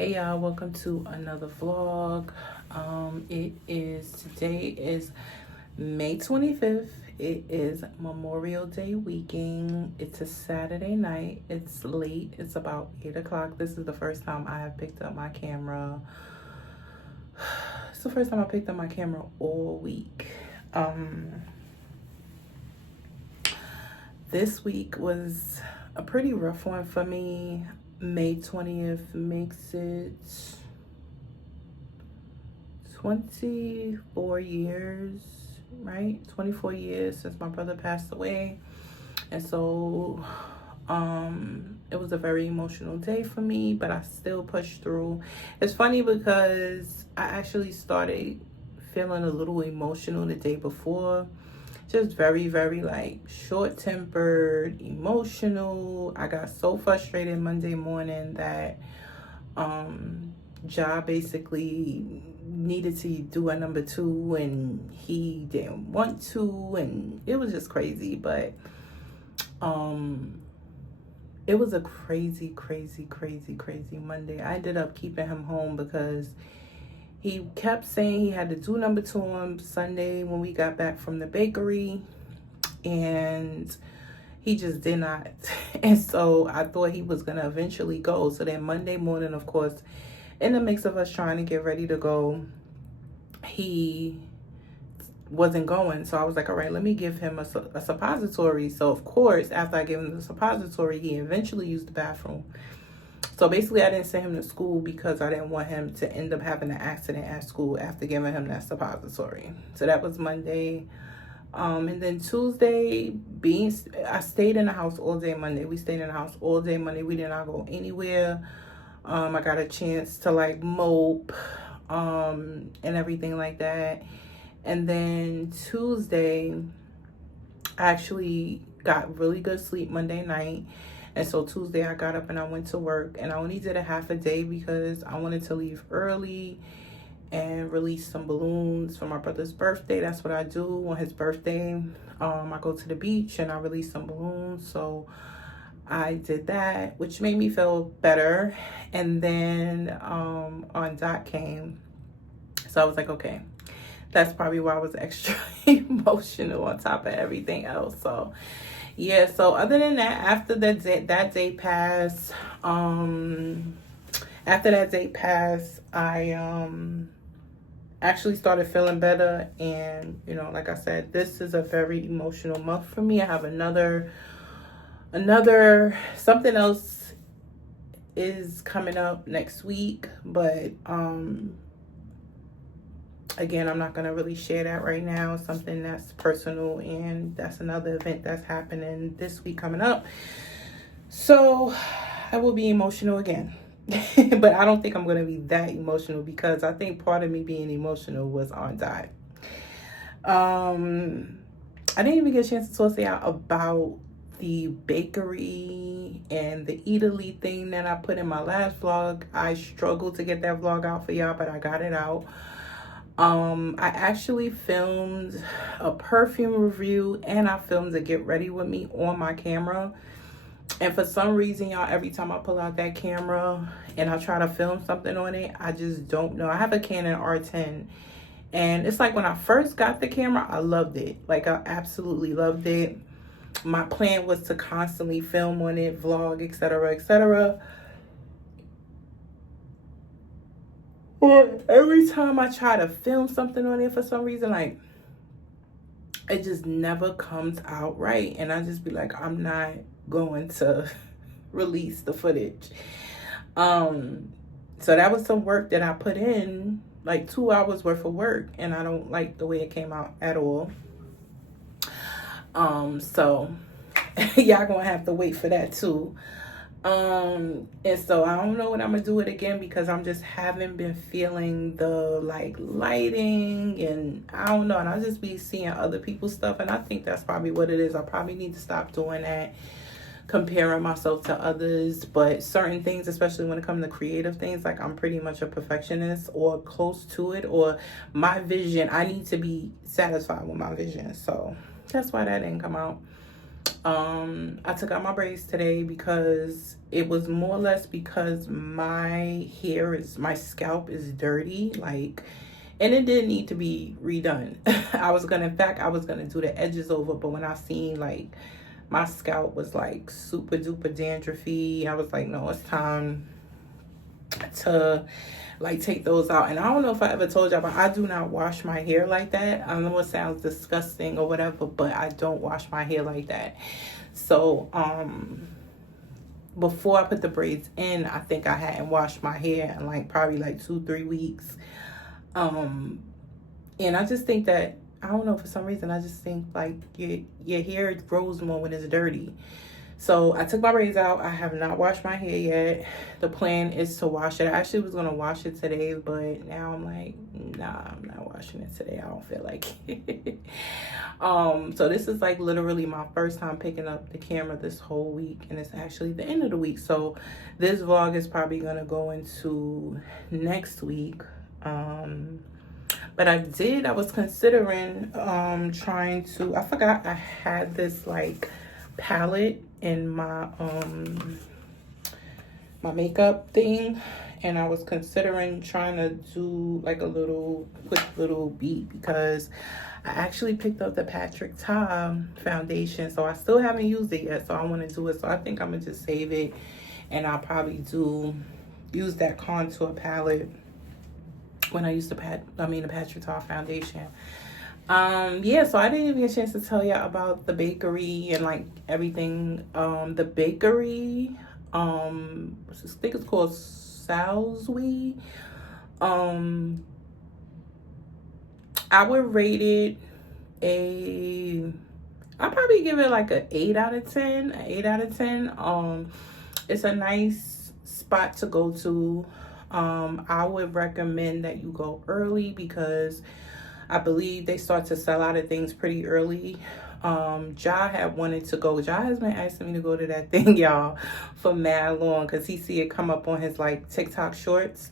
Hey y'all, welcome to another vlog. Today is May 25th. It is Memorial Day weekend. It's a Saturday night. It's late. It's about 8 o'clock. This is the first time I have picked up my camera. It's the first time I picked up my camera all week. This week was a pretty rough one for me. May 20th makes it 24 years, right? 24 years since my brother passed away. And so it was a very emotional day for me, but I still pushed through. It's funny because I actually started feeling a little emotional the day before. Just very, very like short-tempered, emotional. I got so frustrated Monday morning that Ja basically needed to do a number 2 and he didn't want to, and it was just crazy. But it was a crazy Monday. I ended up keeping him home because he kept saying he had to do number 2 on Sunday when we got back from the bakery, and he just did not. And so I thought he was going to eventually go. So then Monday morning, of course, in the mix of us trying to get ready to go, he wasn't going. So I was like, all right, let me give him a suppository. So, of course, after I gave him the suppository, he eventually used the bathroom. So basically, I didn't send him to school because I didn't want him to end up having an accident at school after giving him that suppository. So that was Monday. And then Tuesday, I stayed in the house all day Monday. We stayed in the house all day Monday. We did not go anywhere. I got a chance to like mope and everything like that. And then Tuesday, I actually got really good sleep Monday night. And so Tuesday I got up and I went to work, and I only did a half a day because I wanted to leave early and release some balloons for my brother's birthday. That's what I do on his birthday. I go to the beach and I release some balloons. So I did that, which made me feel better. And then on Dot came. So I was like, okay, that's probably why I was extra emotional on top of everything else. So yeah, so other than that, after that day passed, I actually started feeling better. And you know, like I said, this is a very emotional month for me. I have another something else is coming up next week, but again, I'm not going to really share that right now. Something that's personal, and that's another event that's happening this week coming up. So I will be emotional again. But I don't think I'm going to be that emotional because I think part of me being emotional was on Dot. I didn't even get a chance to talk to y'all about the bakery and the Italy thing that I put in my last vlog. I struggled to get that vlog out for y'all, but I got it out. I actually filmed a perfume review and I filmed a get ready with me on my camera. And for some reason, y'all, every time I pull out that camera and I try to film something on it, I just don't know. I have a Canon R10, and it's like when I first got the camera, I loved it. Like, I absolutely loved it. My plan was to constantly film on it, vlog, etc., etc. Or every time I try to film something on it, for some reason, like, it just never comes out right. And I just be like, I'm not going to release the footage. So that was some work that I put in, like 2 hours worth of work, and I don't like the way it came out at all. So y'all gonna have to wait for that too. And so I don't know when I'm gonna do it again because I'm just haven't been feeling the like lighting, and I don't know, and I just be seeing other people's stuff, and I think that's probably what it is. I probably need to stop doing that, comparing myself to others. But certain things, especially when it comes to creative things, like I'm pretty much a perfectionist or close to it, or my vision, I need to be satisfied with my vision. So that's why that didn't come out. I took out my braids today because it was more or less because my scalp is dirty, like, and it didn't need to be redone. In fact, I was gonna do the edges over, but when I seen like my scalp was like super duper dandruffy, I was like, no, it's time to like take those out. And I don't know if I ever told y'all, but I do not wash my hair like that. I know it sounds disgusting or whatever, but I don't wash my hair like that. So before I put the braids in, I think I hadn't washed my hair in like probably like 2-3 weeks. And I just think that, I don't know, for some reason I just think like your hair grows more when it's dirty. So I took my braids out. I have not washed my hair yet. The plan is to wash it. I actually was gonna wash it today, but now I'm like, nah, I'm not washing it today. I don't feel like it. So this is like literally my first time picking up the camera this whole week, and it's actually the end of the week. So this vlog is probably gonna go into next week. But I was considering trying to, I forgot I had this like palette in my my makeup thing, and I was considering trying to do like a quick little beat, because I actually picked up the Patrick Ta foundation, so I still haven't used it yet, so I want to do it. So I think I'm gonna just save it, and I'll probably use that contour palette when I use the Patrick Ta foundation. Yeah, so I didn't even get a chance to tell you about the bakery and like everything. The bakery, I think it's called Salisbury. I would rate it I'll probably give it like an 8 out of 10. An 8 out of 10. It's a nice spot to go to. I would recommend that you go early, because I believe they start to sell out of things pretty early. Ja had wanted to go. Ja has been asking me to go to that thing, y'all, for mad long, because he see it come up on his like TikTok shorts.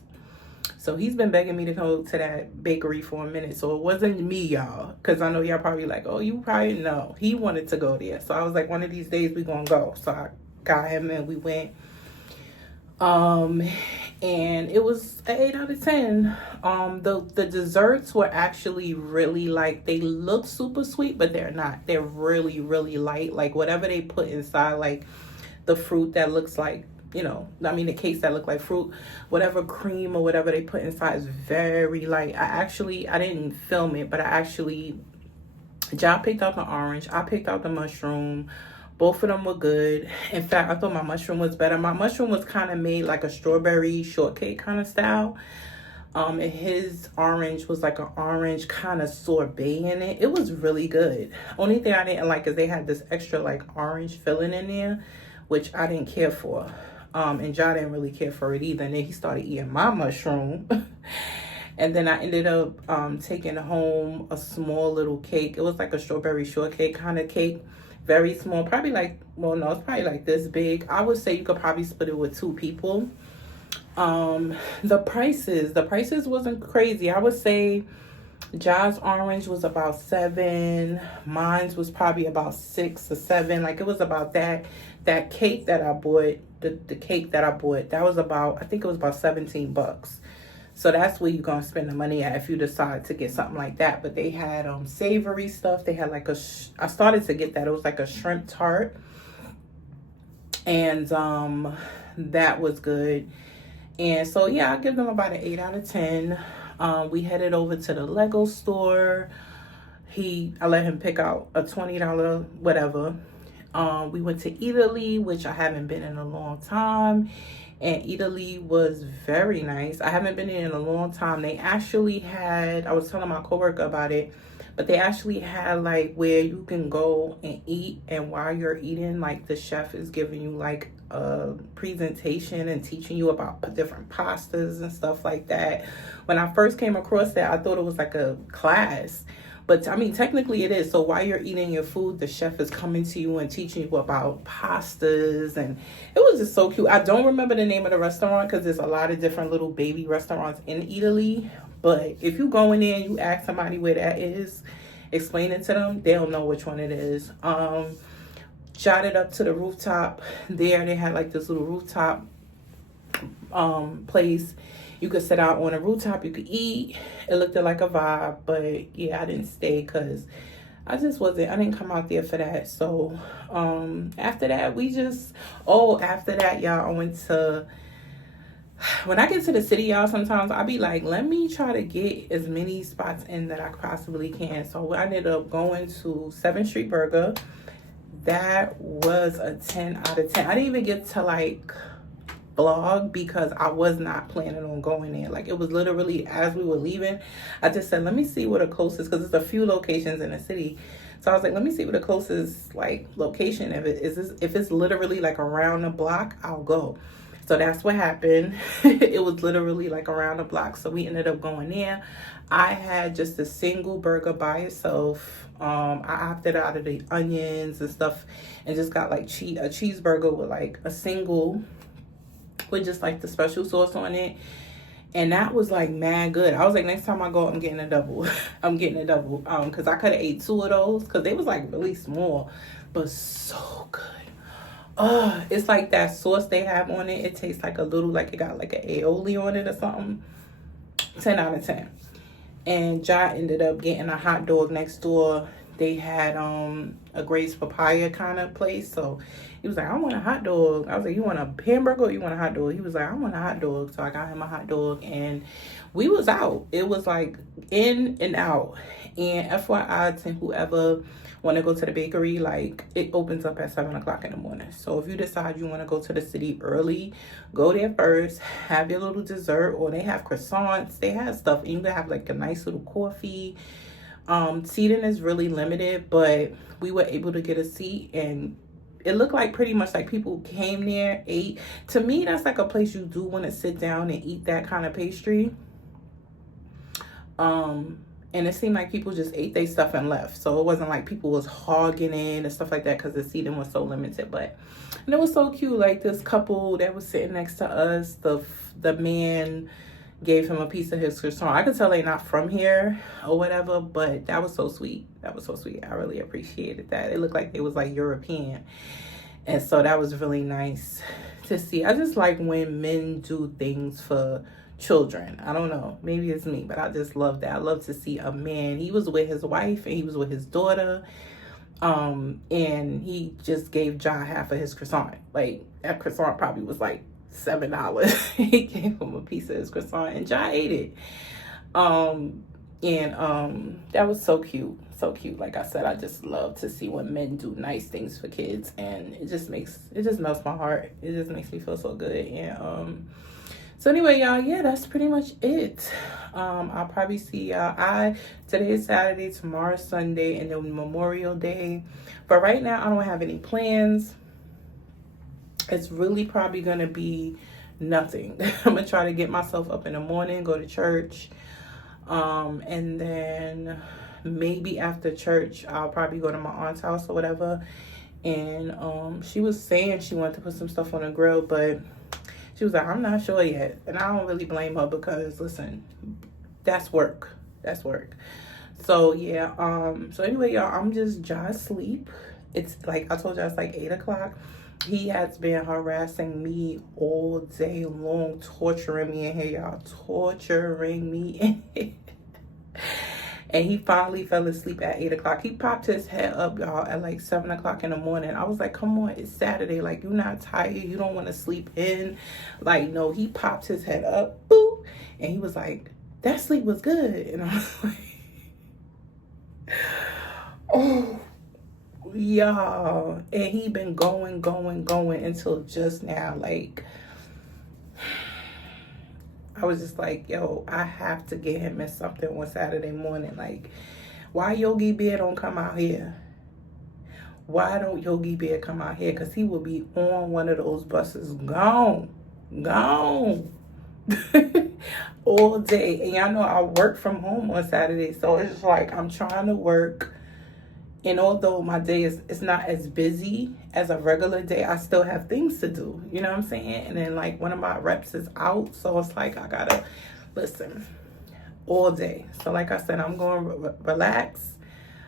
So he's been begging me to go to that bakery for a minute. So it wasn't me, y'all, because I know y'all probably like, oh, you probably know. He wanted to go there. So I was like, one of these days we gonna go. So I got him and we went. And it was an 8 out of 10. The desserts were actually really, like, they look super sweet, but they're not. They're really, really light. Like, whatever they put inside, like the fruit that looks like, the cakes that look like fruit, whatever cream or whatever they put inside is very light. I didn't film it, but John picked out the orange. I picked out the mushroom. Both of them were good. In fact, I thought my mushroom was better. My mushroom was kind of made like a strawberry shortcake kind of style. And his orange was like an orange kind of sorbet in it. It was really good. Only thing I didn't like is they had this extra like orange filling in there, which I didn't care for. And John didn't really care for it either. And then he started eating my mushroom. And then I ended up taking home a small little cake. It was like a strawberry shortcake kind of cake. Very small, probably like, well, no, it's probably like this big. I would say you could probably split it with 2 people. The prices wasn't crazy. I would say Ja's orange was about $7. Mine's was probably about $6 or $7. Like, it was about that. That cake that I bought, the cake that I bought, that was about, I think it was about $17. So that's where you're going to spend the money at if you decide to get something like that. But they had savory stuff. They had like I started to get that. It was like a shrimp tart. And that was good. And so, yeah, I'll give them about an 8 out of 10. We headed over to the Lego store. I let him pick out a $20 whatever. We went to Italy, which I haven't been in a long time. And Italy was very nice. I haven't been in a long time. They actually had, I was telling my coworker about it, but they actually had like where you can go and eat, and while you're eating, like the chef is giving you like a presentation and teaching you about different pastas and stuff like that. When I first came across that, I thought it was like a class. But I mean, technically it is. So while you're eating your food, the chef is coming to you and teaching you about pastas. And it was just so cute. I don't remember the name of the restaurant because there's a lot of different little baby restaurants in Italy. But if you go in there and you ask somebody where that is, explain it to them, they'll know which one it is. jotted up to the rooftop there. They had like this little rooftop place. You could sit out on a rooftop, you could eat. It looked like a vibe, but yeah, I didn't stay because I didn't come out there for that. So after that, after that, y'all, I went to, when I get to the city, y'all, sometimes I be like, let me try to get as many spots in that I possibly can. So I ended up going to 7th Street Burger. That was a 10 out of 10. I didn't even get to like vlog because I was not planning on going there. Like, it was literally as we were leaving, I just said, let me see where the closest, because there's a few locations in the city. So I was like, let me see where the closest like location of it is. If it's literally like around the block, I'll go. So that's what happened. It was literally like around the block. So we ended up going there. I had just a single burger by itself. I opted out of the onions and stuff and just got like a cheeseburger with like a single with just like the special sauce on it. And that was like mad good. I was like, next time I go, I'm getting a double. I'm getting a double. Because I could have ate 2 of those because they was like really small, but so good. It's like that sauce they have on it. It tastes like a little, like it got like an aioli on it or something. 10 out of 10. And Ja ended up getting a hot dog next door. They had a Grace Papaya kind of place. So he was like, I want a hot dog. I was like, you want a hamburger or you want a hot dog? He was like, I want a hot dog. So I got him a hot dog and we was out. It was like in and out. And FYI to whoever want to go to the bakery, like it opens up at 7 o'clock in the morning. So if you decide you want to go to the city early, go there first, have your little dessert, or they have croissants, they have stuff, and you can have like a nice little coffee. Seating is really limited, but we were able to get a seat and it looked like pretty much like people came there, ate. To me, that's like a place you do want to sit down and eat that kind of pastry. And it seemed like people just ate their stuff and left. So it wasn't like people was hogging in and stuff like that because the seating was so limited. And it was so cute. Like this couple that was sitting next to us, the man gave him a piece of his croissant. I could tell they're not from here or whatever, but that was so sweet. That was so sweet. I really appreciated that. It looked like they was like European. And so that was really nice to see. I just like when men do things for children. I don't know, maybe it's me, but I just love that. I love to see a man. He was with his wife and he was with his daughter, and he just gave Ja half of his croissant. Like that croissant probably was like $7. He gave him a piece of his croissant and Ja ate it. That was so cute, so cute. Like I said, I just love to see when men do nice things for kids, and it just melts my heart. It just makes me feel so good. And so anyway, y'all, yeah, that's pretty much it. I'll probably see y'all. Today is Saturday, tomorrow's Sunday, and then Memorial Day. But right now, I don't have any plans. It's really probably going to be nothing. I'm going to try to get myself up in the morning, go to church. And then maybe after church, I'll probably go to my aunt's house or whatever. And she was saying she wanted to put some stuff on the grill, but she was like, I'm not sure yet. And I don't really blame her because, listen, that's work. That's work. So, yeah. So, anyway, y'all, I'm just asleep. It's like, I told y'all, it's like 8 o'clock. He has been harassing me all day long, torturing me in here, y'all. Torturing me in here. And he finally fell asleep at 8 o'clock. He popped his head up, y'all, at like 7 o'clock in the morning. I was like, come on, it's Saturday. Like, you're not tired. You don't want to sleep in. Like, no, he popped his head up. Boop. And he was like, that sleep was good. And I was like, oh, y'all. And he been going until just now. Like, I was just like, yo, I have to get him in something on Saturday morning. Like, why Yogi Bear don't come out here? Why don't Yogi Bear come out here? Because he will be on one of those buses. Gone. All day. And y'all know I work from home on Saturday. So it's just like I'm trying to work. And although my day is not as busy as a regular day, I still have things to do. You know what I'm saying? And then like one of my reps is out. So it's like I got to listen all day. So like I said, I'm going to relax.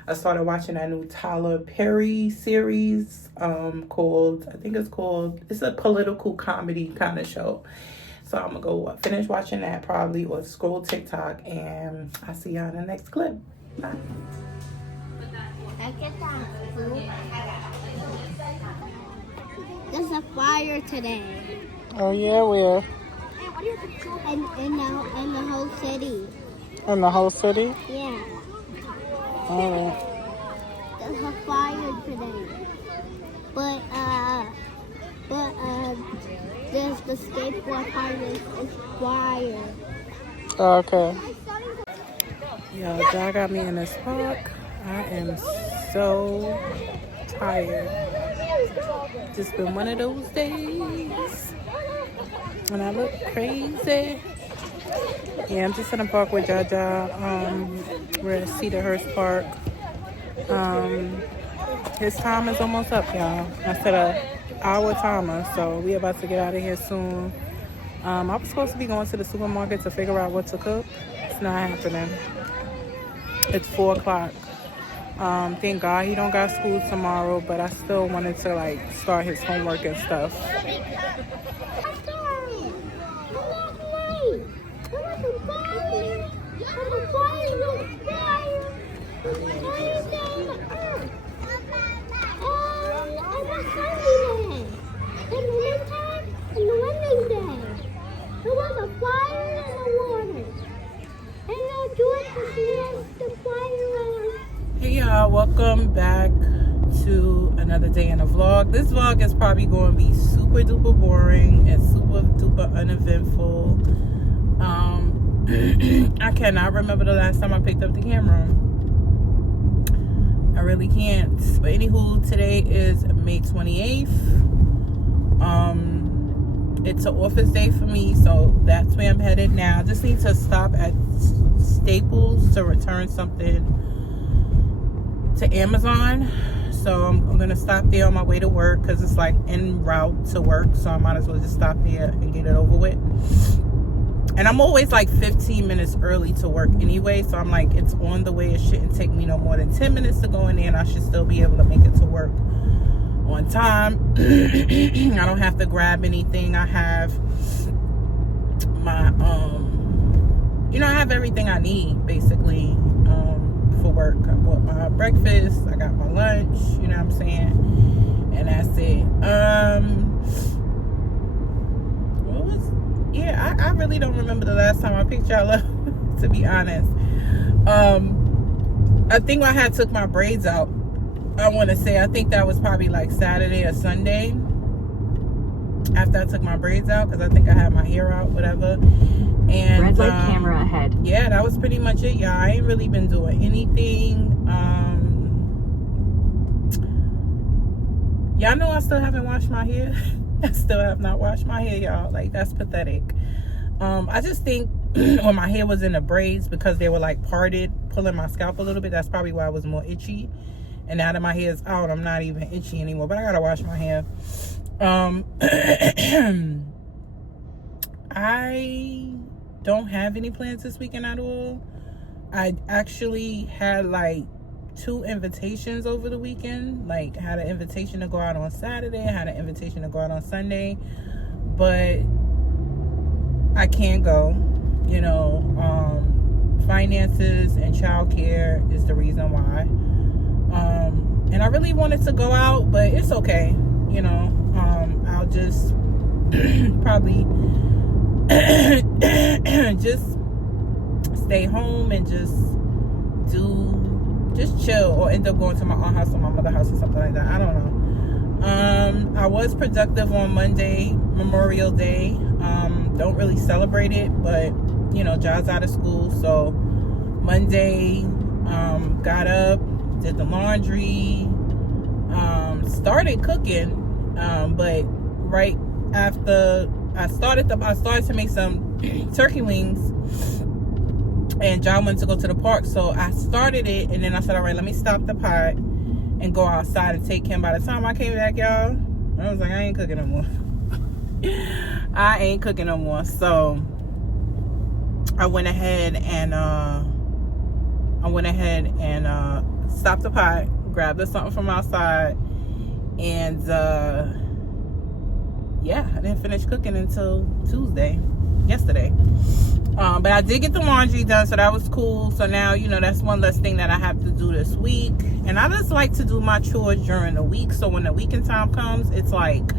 I started watching that new Tyler Perry series called, it's a political comedy kind of show. So I'm going to go finish watching that probably, or scroll TikTok, and I'll see y'all in the next clip. Bye. There's a fire today. Oh yeah, where? And now in the whole city. In the whole city? Yeah. Alright. There's a fire today. But there's the skateboard park is fire. Okay. Yo, y'all got me in this park. I am so tired. Just been one of those days. And I look crazy. Yeah, I'm just in the park with Jaja. We're at Cedarhurst Park. His time is almost up, y'all. I set a hour timer, so we about to get out of here soon. I was supposed to be going to the supermarket to figure out what to cook. It's not happening. It's 4 o'clock. Thank God he don't got school tomorrow, but I still wanted to like start his homework and stuff. Hey y'all, welcome back to another day in a vlog. This vlog is probably going to be super duper boring and super duper uneventful. I cannot remember the last time I picked up the camera. I really can't. But anywho, today is May 28th. It's an office day for me, so that's where I'm headed now. I just need to stop at Staples to return something to Amazon. So I'm gonna stop there on my way to work because it's like en route to work, so I might as well just stop there and get it over with. And I'm always like 15 minutes early to work anyway, so I'm like, it's on the way. It shouldn't take me no more than 10 minutes to go in there, and I should still be able to make it to work on time. I don't have to grab anything. I have my I have everything I need basically for work. I bought my breakfast, I got my lunch, you know what I'm saying, and that's it. I really don't remember the last time I picked y'all up, to be honest. I think I had took my braids out. I want to say, I think that was probably like Saturday or Sunday after I took my braids out, because I think I had my hair out, whatever. And red light camera ahead. Yeah, that was pretty much it, y'all. I ain't really been doing anything. Y'all know I still haven't washed my hair. I still have not washed my hair, y'all. Like, that's pathetic. I just think when my hair was in the braids, because they were like parted, pulling my scalp a little bit, that's probably why I was more itchy. And now that my hair is out, I'm not even itchy anymore. But I gotta wash my hair. I don't have any plans this weekend at all. I actually had like 2 invitations over the weekend. Like, I had an invitation to go out on Saturday. I had an invitation to go out on Sunday. But I can't go. You know, finances and childcare is the reason why. And I really wanted to go out, but it's okay. You know, I'll just probably just stay home and just chill, or end up going to my aunt's house or my mother's house or something like that. I don't know. I was productive on Monday, Memorial Day. Don't really celebrate it, but you know, Jai's out of school, so Monday, got up, did the laundry, started cooking, but right after I started to make some turkey wings, and John went to go to the park, so I started it, and then I said, all right, let me stop the pot and go outside and take him. By the time I came back, y'all, I was like, I ain't cooking no more. I ain't cooking no more. So I went ahead and stopped the pot, grabbed us something from outside, and yeah, I didn't finish cooking until yesterday. But I did get the laundry done, so that was cool. So now, that's one less thing that I have to do this week. And I just like to do my chores during the week, so when the weekend time comes, it's like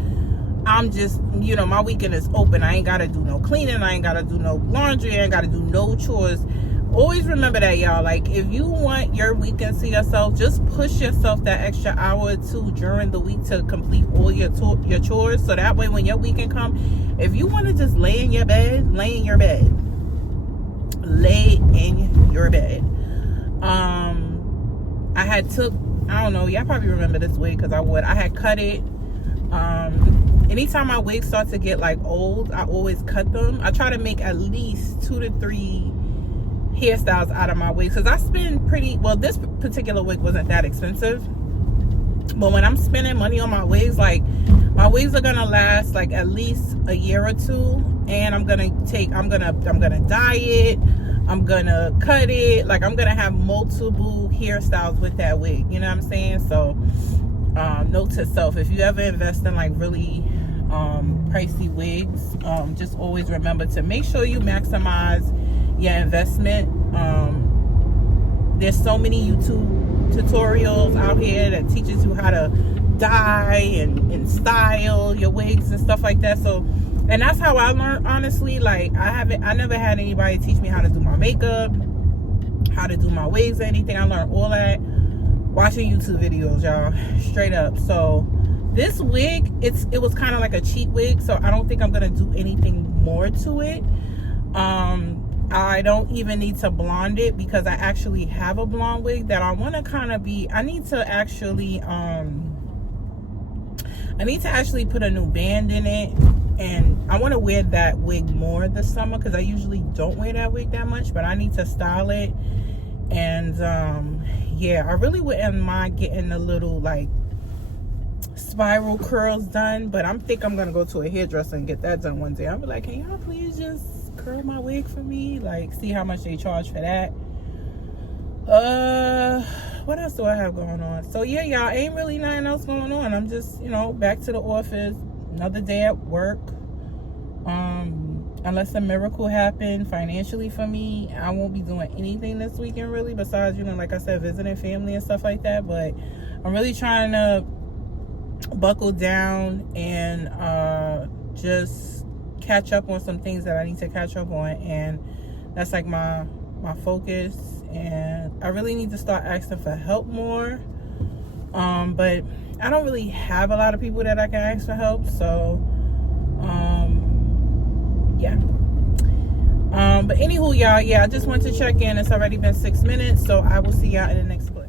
I'm just, my weekend is open. I ain't gotta do no cleaning, I ain't gotta do no laundry, I ain't gotta do no chores. Always remember that, y'all. Like, if you want your weekend to yourself, just push yourself that extra hour or two during the week to complete all your chores. So that way, when your weekend come, if you want to just lay in your bed, lay in your bed. I had took, I don't know, y'all probably remember this wig because I had cut it. Anytime my wigs start to get like old, I always cut them. I try to make at least 2 to 3 hairstyles out of my wigs, because I spend this particular wig wasn't that expensive, but when I'm spending money on my wigs, like, my wigs are gonna last like at least a year or two, and I'm gonna dye it, I'm gonna cut it, like, I'm gonna have multiple hairstyles with that wig, you know what I'm saying? So note to self, if you ever invest in like really pricey wigs, just always remember to make sure you maximize your investment. There's so many YouTube tutorials out here that teaches you how to dye and style your wigs and stuff like that. So, and that's how I learned, honestly. Like, I never had anybody teach me how to do my makeup, how to do my wigs or anything. I learned all that watching YouTube videos, y'all, straight up. So this wig, it was kind of like a cheap wig, so I don't think I'm gonna do anything more to it. I don't even need to blonde it, because I actually have a blonde wig that I want to kind of be, I need to actually put a new band in it, and I want to wear that wig more this summer, because I usually don't wear that wig that much, but I need to style it. And yeah, I really wouldn't mind getting a little like spiral curls done, but I think I'm gonna go to a hairdresser and get that done one day. I'll be like, can y'all please just curl my wig for me, like, see how much they charge for that. What else do I have going on? So yeah, y'all, ain't really nothing else going on. I'm just, back to the office, another day at work. Unless a miracle happened financially for me, I won't be doing anything this weekend really, besides, like I said, visiting family and stuff like that. But I'm really trying to buckle down and just catch up on some things that I need to catch up on, and that's like my focus. And I really need to start asking for help more, but I don't really have a lot of people that I can ask for help, so yeah. But anywho, y'all, yeah, I just wanted to check in. It's already been 6 minutes, so I will see y'all in the next clip.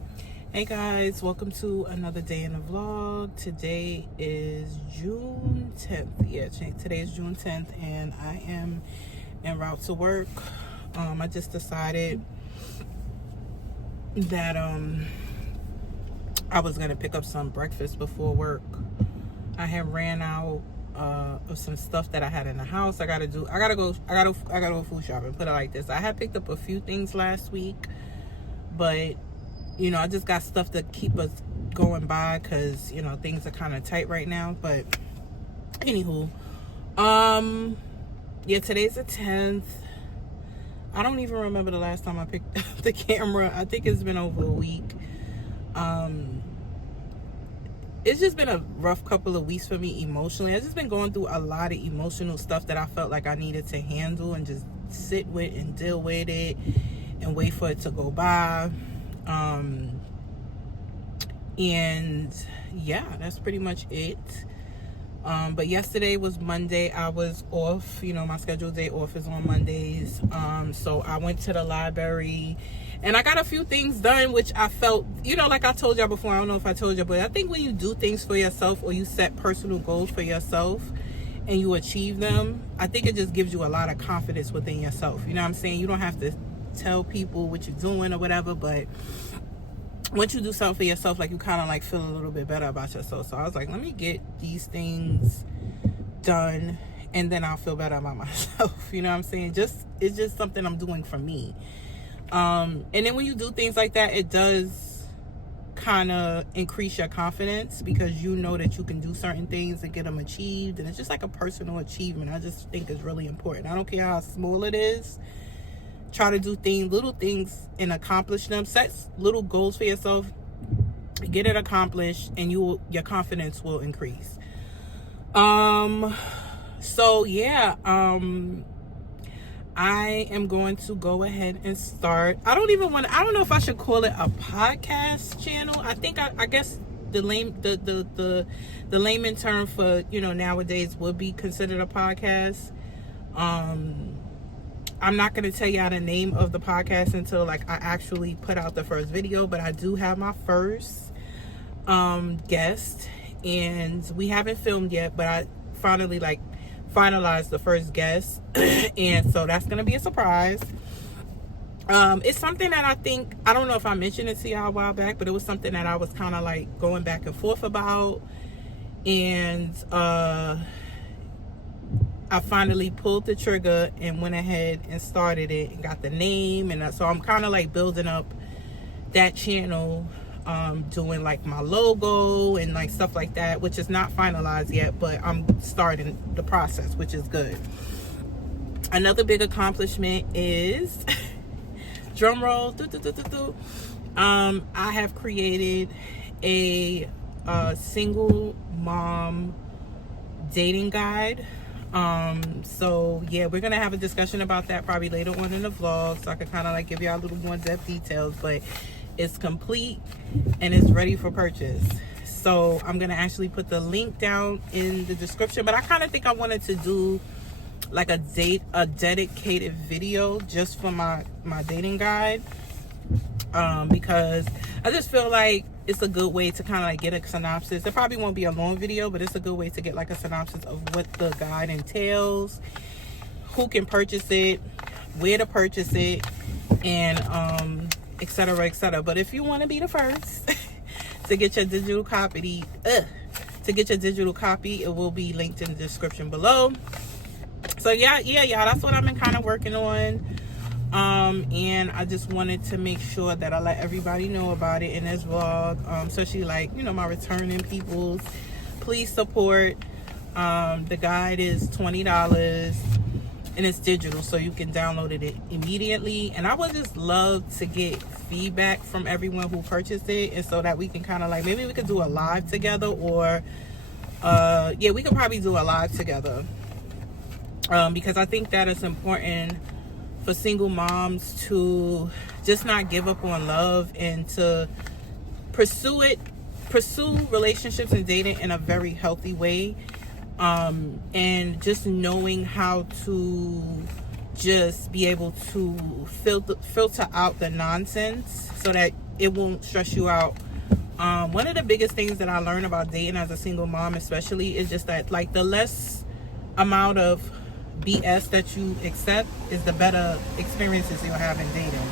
Hey guys, welcome to another day in the vlog. Today is June 10th. Yeah, today is June 10th, and I am en route to work. I just decided that I was gonna pick up some breakfast before work. I had ran out of some stuff that I had in the house. I gotta go food shopping. Put it like this: I had picked up a few things last week, but I just got stuff to keep us going by, because things are kind of tight right now. But anywho, yeah, today's the 10th. I don't even remember the last time I picked up the camera. I think it's been over a week. It's just been a rough couple of weeks for me emotionally. I've just been going through a lot of emotional stuff that I felt like I needed to handle and just sit with and deal with it and wait for it to go by. And yeah, that's pretty much it. But yesterday was Monday. I was off. My scheduled day off is on Mondays. So I went to the library and I got a few things done, which I felt, like I told y'all before, I don't know if I told you, but I think when you do things for yourself, or you set personal goals for yourself and you achieve them, I think it just gives you a lot of confidence within yourself. You know what I'm saying? You don't have to tell people what you're doing or whatever, but once you do something for yourself, like, you kind of like feel a little bit better about yourself. So I was like, let me get these things done, and then I'll feel better about myself. You know what I'm saying? It's just something I'm doing for me. And then when you do things like that, it does kind of increase your confidence, because you know that you can do certain things and get them achieved, and it's just like a personal achievement. I just think it's really important. I don't care how small it is. Try to do little things and accomplish them. Set little goals for yourself, get it accomplished, and your confidence will increase. So yeah, I am going to go ahead and start. I don't know if I should call it a podcast channel. I think I guess the layman term for, nowadays would be considered a podcast. I'm not going to tell y'all the name of the podcast until like I actually put out the first video, but I do have my first guest, and we haven't filmed yet, but I finally finalized the first guest. And so that's gonna be a surprise. It's something that I don't know if I mentioned it to y'all a while back, but it was something that I was kind of like going back and forth about, and I finally pulled the trigger and went ahead and started it and got the name. And so I'm kind of like building up that channel, doing like my logo and like stuff like that, which is not finalized yet, but I'm starting the process, which is good. Another big accomplishment is drum roll, I have created a single mom dating guide. So yeah, we're gonna have a discussion about that probably later on in the vlog, so I can kind of like give y'all a little more depth details, but it's complete and it's ready for purchase. So I'm gonna actually put the link down in the description, but I kind of think I wanted to do like a dedicated video just for my dating guide, because I just feel like it's a good way to kind of like get a synopsis. It probably won't be a long video, but it's a good way to get like a synopsis of what the guide entails, who can purchase it, where to purchase it, and etc, etc. But if you want to be the first to get your digital copy, it will be linked in the description below. So yeah, y'all, that's what I've been kind of working on. And I just wanted to make sure that I let everybody know about it in this vlog, especially like, my returning peoples. Please support. The guide is $20 and it's digital, so you can download it immediately. And I would just love to get feedback from everyone who purchased it, and so that we can kind of like, maybe we could do a live together, or yeah, we could probably do a live together, because I think that it's important for single moms to just not give up on love, and to pursue relationships and dating in a very healthy way, and just knowing how to just be able to filter out the nonsense so that it won't stress you out. One of the biggest things that I learned about dating as a single mom especially is just that, like, the less amount of BS that you accept is the better experiences you'll have in dating.